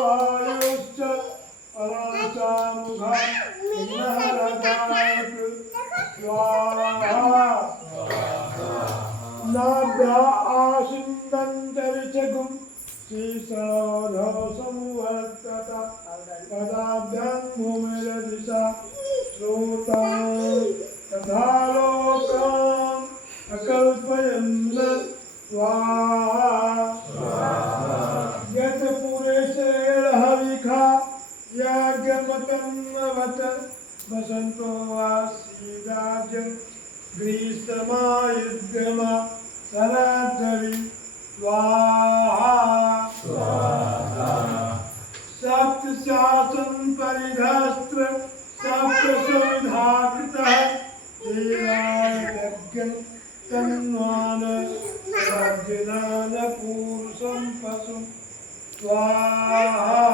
वायुश्च पराचामुखा इन्नहरदायक स्वाहा नाभ्या आशिन्दन्तरिचगुं श्रीसरोधसंवर्तता पदाभ्यां भूमिरदिशा श्रोतां तथा लोकाम् अकल्पयन् स्वाहा यत् पुरेशेर्हविखा याज्ञमतन्वत वसन्तो वासीदाज्यं ग्रीष्मायुद्गमा सराद्धरि स्वाहा सप्तशासन परिधास्त्र सप्तसमिधाकृतः देवायज्ञं तन्वान राज्ञनान पूरुषं पशुं स्वाहा